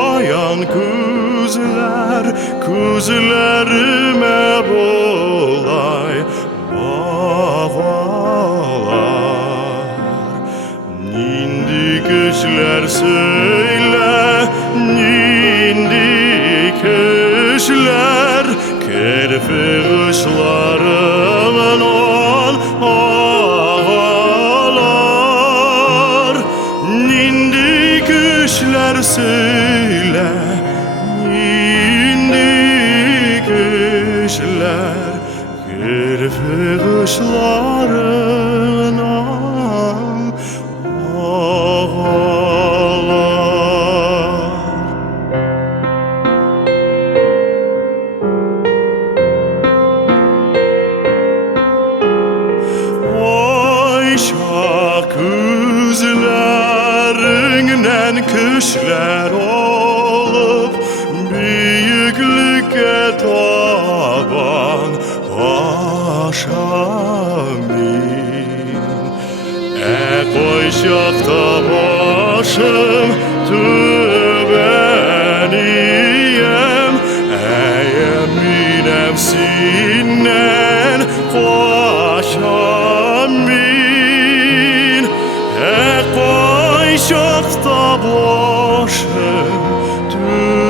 şayan kuzlar, kuzlarime bolay bağlar. Nindi kişler söyle, nindi kişler, kerfi kışlarımın ol ağalar. Nindi kişler söyle, nindi kişler, kerfi kışlarımın kuzlarından kışlar olup büyüklüke taban aşamin. Koyşakta başım tübeniyem, eminem sinnen koşamin. Koyşakta başım tübeniyem,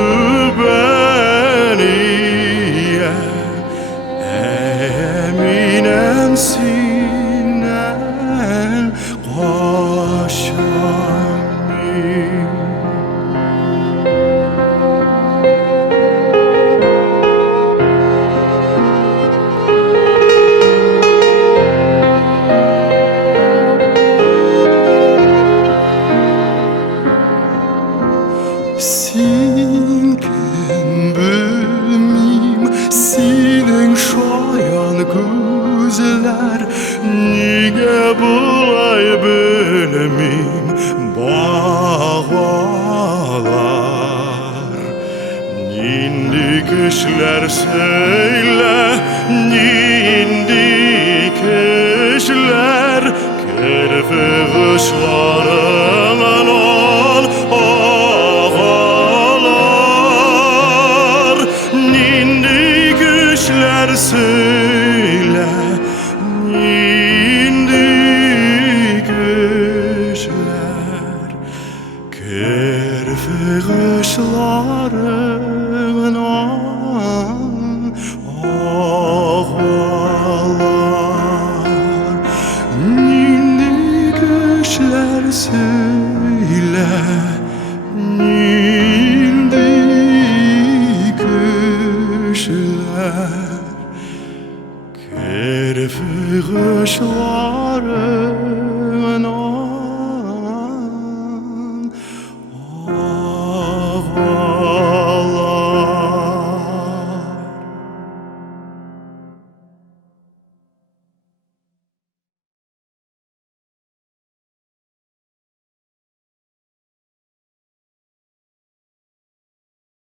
eminem sinnen koşamin. Sinken bilmim, senin şayan kuzlar, nige bulay bilmim bağlar. Nindi kişler söyle, nindi kişler, kerfi kışlarımın ol ağalar. Nindi kişler söyle, nindi kişler, kerfi kışlarımın ağalar. Nindi kişler söyle, nindi kişler, kerfi kışlarımın